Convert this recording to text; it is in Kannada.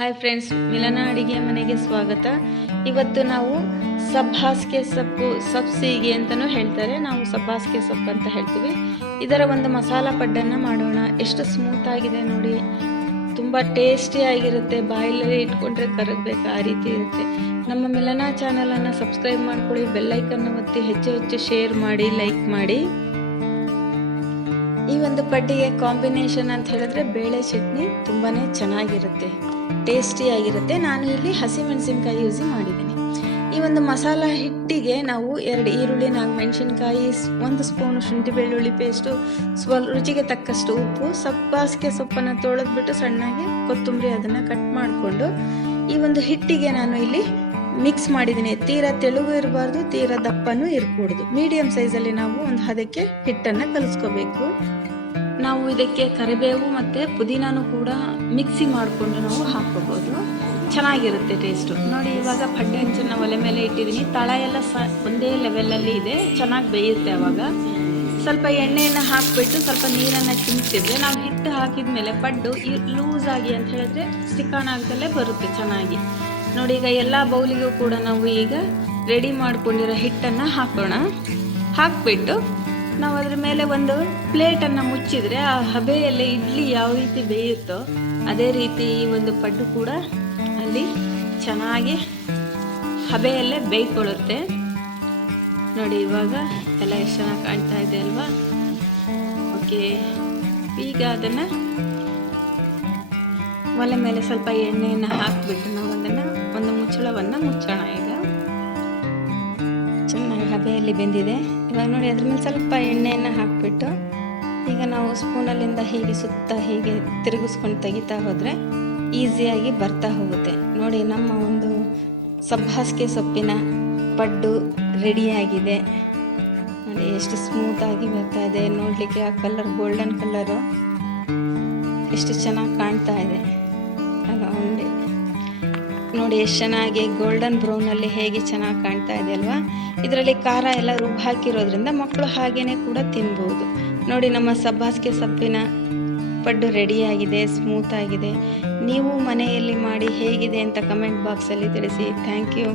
ಹಾಯ್ ಫ್ರೆಂಡ್ಸ್, ಮಿಲನ ಅಡಿಗೆ ಮನೆಗೆ ಸ್ವಾಗತ. ಇವತ್ತು ನಾವು ಸಬ್ಬಾಸಿಗೆ ಸೊಪ್ಪು, ಸಬ್ಸಿಗೆ ಅಂತಲೂ ಹೇಳ್ತಾರೆ, ನಾವು ಸಬ್ಬಾಸಿಗೆ ಸೊಪ್ಪು ಅಂತ ಹೇಳ್ತೀವಿ. ಇದರ ಒಂದು ಮಸಾಲ ಪಡ್ಡನ್ನು ಮಾಡೋಣ. ಎಷ್ಟು ಸ್ಮೂತ್ ಆಗಿದೆ ನೋಡಿ, ತುಂಬ ಟೇಸ್ಟಿಯಾಗಿರುತ್ತೆ. ಬಾಯಲ್ಲೇ ಇಟ್ಕೊಂಡ್ರೆ ಕರಗಬೇಕು, ಆ ರೀತಿ ಇರುತ್ತೆ. ನಮ್ಮ ಮಿಲನ ಚಾನಲನ್ನು ಸಬ್ಸ್ಕ್ರೈಬ್ ಮಾಡ್ಕೊಳ್ಳಿ, ಬೆಲ್ಲೈಕನ್ನು ಒತ್ತಿ, ಹೆಚ್ಚು ಶೇರ್ ಮಾಡಿ, ಲೈಕ್ ಮಾಡಿ. ಈ ಒಂದು ಪಡ್ಡಿಗೆ ಕಾಂಬಿನೇಷನ್ ಅಂತ ಹೇಳಿದ್ರೆ ಬೇಳೆ ಚಟ್ನಿ ತುಂಬಾ ಚೆನ್ನಾಗಿರುತ್ತೆ, ಟೇಸ್ಟಿಯಾಗಿರುತ್ತೆ. ನಾನು ಇಲ್ಲಿ ಹಸಿಮೆಣಸಿನ್ಕಾಯಿ ಯೂಸ್ ಮಾಡಿದ್ದೀನಿ. ಈ ಒಂದು ಮಸಾಲ ಹಿಟ್ಟಿಗೆ ನಾವು 2 ಈರುಳ್ಳಿ, 4 ಮೆಣಸಿನ್ಕಾಯಿ, 1 ಸ್ಪೂನು ಶುಂಠಿ ಬೆಳ್ಳುಳ್ಳಿ ಪೇಸ್ಟು, ರುಚಿಗೆ ತಕ್ಕಷ್ಟು ಉಪ್ಪು, ಸಬ್ಬಾಸಿಗೆ ಸೊಪ್ಪನ್ನು ತೊಳೆದ್ಬಿಟ್ಟು ಸಣ್ಣಗೆ ಕೊತ್ತಂಬರಿ ಅದನ್ನು ಕಟ್ ಮಾಡಿಕೊಂಡು ಈ ಒಂದು ಹಿಟ್ಟಿಗೆ ನಾನು ಇಲ್ಲಿ ಮಿಕ್ಸ್ ಮಾಡಿದ್ದೀನಿ. ತೀರಾ ತೆಳುಗೂ ಇರಬಾರ್ದು, ತೀರಾ ದಪ್ಪನೂ ಇರಕೂಡದು. ಮೀಡಿಯಂ ಸೈಜಲ್ಲಿ ನಾವು ಒಂದು ಹದಕ್ಕೆ ಹಿಟ್ಟನ್ನು ಕಲಿಸ್ಕೋಬೇಕು. ನಾವು ಇದಕ್ಕೆ ಕರಿಬೇವು ಮತ್ತು ಪುದೀನಾನು ಕೂಡ ಮಿಕ್ಸಿ ಮಾಡಿಕೊಂಡು ನಾವು ಹಾಕ್ಕೋಬೋದು, ಚೆನ್ನಾಗಿರುತ್ತೆ ಟೇಸ್ಟು. ನೋಡಿ, ಇವಾಗ ಪಡ್ಡೆ ಹಂಚನ್ನು ಒಲೆ ಮೇಲೆ ಇಟ್ಟಿದ್ದೀನಿ. ತಳ ಎಲ್ಲ ಒಂದೇ ಲೆವೆಲಲ್ಲಿ ಇದೆ, ಚೆನ್ನಾಗಿ ಬೇಯುತ್ತೆ. ಆವಾಗ ಸ್ವಲ್ಪ ಎಣ್ಣೆಯನ್ನು ಹಾಕಿಬಿಟ್ಟು ಸ್ವಲ್ಪ ನೀರನ್ನು ಚಿಮ್ಸಿದ್ರೆ ನಾವು ಹಿಟ್ಟು ಹಾಕಿದ ಮೇಲೆ ಪಡ್ಡು ಲೂಸಾಗಿ ಅಂತ ಹೇಳಿದ್ರೆ ಸ್ಟಿಕಾನ್ ಆಗದಲ್ಲೇ ಬರುತ್ತೆ ಚೆನ್ನಾಗಿ. ನೋಡಿ, ಈಗ ಎಲ್ಲ ಬೌಲಿಗೂ ಕೂಡ ನಾವು ಈಗ ರೆಡಿ ಮಾಡ್ಕೊಂಡಿರೋ ಹಿಟ್ಟನ್ನು ಹಾಕೋಣ. ಹಾಕಿಬಿಟ್ಟು ನಾವು ಅದ್ರ ಮೇಲೆ ಒಂದು ಪ್ಲೇಟನ್ನು ಮುಚ್ಚಿದರೆ ಆ ಹಬೆಯಲ್ಲಿ ಇಡ್ಲಿ ಯಾವ ರೀತಿ ಬೇಯುತ್ತೋ ಅದೇ ರೀತಿ ಈ ಒಂದು ಪಡ್ಡು ಕೂಡ ಅಲ್ಲಿ ಚೆನ್ನಾಗಿ ಹಬೆಯಲ್ಲೇ ಬೇಯ್ಕೊಳ್ಳುತ್ತೆ. ನೋಡಿ, ಇವಾಗ ಎಲ್ಲ ಎಷ್ಟು ಚೆನ್ನಾಗಿ ಕಾಣ್ತಾ ಇದೆ ಅಲ್ವಾ? ಓಕೆ, ಈಗ ಅದನ್ನು ಒಲೆ ಮೇಲೆ ಸ್ವಲ್ಪ ಎಣ್ಣೆಯನ್ನು ಹಾಕಿಬಿಟ್ಟು ನಾವು ಅದನ್ನು ಒಂದು ಮುಚ್ಚಳವನ್ನು ಮುಚ್ಚೋಣ. ಈಗ ಚೆನ್ನಾಗಿ ಹಬೆಯಲ್ಲಿ ಬೆಂದಿದೆ. ಇವಾಗ ನೋಡಿ, ಅದ್ರ ಮೇಲೆ ಸ್ವಲ್ಪ ಎಣ್ಣೆಯನ್ನು ಹಾಕಿಬಿಟ್ಟು ಈಗ ನಾವು ಸ್ಪೂನಲ್ಲಿಂದ ಹೀಗೆ ಸುತ್ತ ಹೀಗೆ ತಿರುಗಿಸ್ಕೊಂಡು ತೆಗಿತಾ ಹೋದರೆ ಈಸಿಯಾಗಿ ಬರ್ತಾ ಹೋಗುತ್ತೆ. ನೋಡಿ, ನಮ್ಮ ಒಂದು ಸಬ್ಬಾಸಿಗೆ ಸೊಪ್ಪಿನ ಪಡ್ಡು ರೆಡಿಯಾಗಿದೆ. ನೋಡಿ, ಎಷ್ಟು ಸ್ಮೂತಾಗಿ ಬರ್ತಾ ಇದೆ. ನೋಡಲಿಕ್ಕೆ ಆ ಕಲರ್ ಗೋಲ್ಡನ್ ಕಲರು ಎಷ್ಟು ಚೆನ್ನಾಗಿ ಕಾಣ್ತಾ ಇದೆ ಅಲ್ವಾ? ನೋಡಿ, ಎಷ್ಟು ಚೆನ್ನಾಗಿ ಗೋಲ್ಡನ್ ಬ್ರೌನಲ್ಲಿ ಹೇಗೆ ಚೆನ್ನಾಗಿ ಕಾಣ್ತಾ ಇದೆ ಅಲ್ವಾ? ಇದರಲ್ಲಿ ಖಾರ ಎಲ್ಲ ರುಬ್ಬಿ ಹಾಕಿರೋದ್ರಿಂದ ಮಕ್ಕಳು ಹಾಗೇ ಕೂಡ ತಿನ್ಬೋದು. ನೋಡಿ, ನಮ್ಮ ಸಬ್ಬಾಸಿಗೆ ಸೊಪ್ಪಿನ ಪಡ್ಡು ರೆಡಿಯಾಗಿದೆ, ಸ್ಮೂತಾಗಿದೆ. ನೀವು ಮನೆಯಲ್ಲಿ ಮಾಡಿ ಹೇಗಿದೆ ಅಂತ ಕಮೆಂಟ್ ಬಾಕ್ಸಲ್ಲಿ ತಿಳಿಸಿ. Thank you.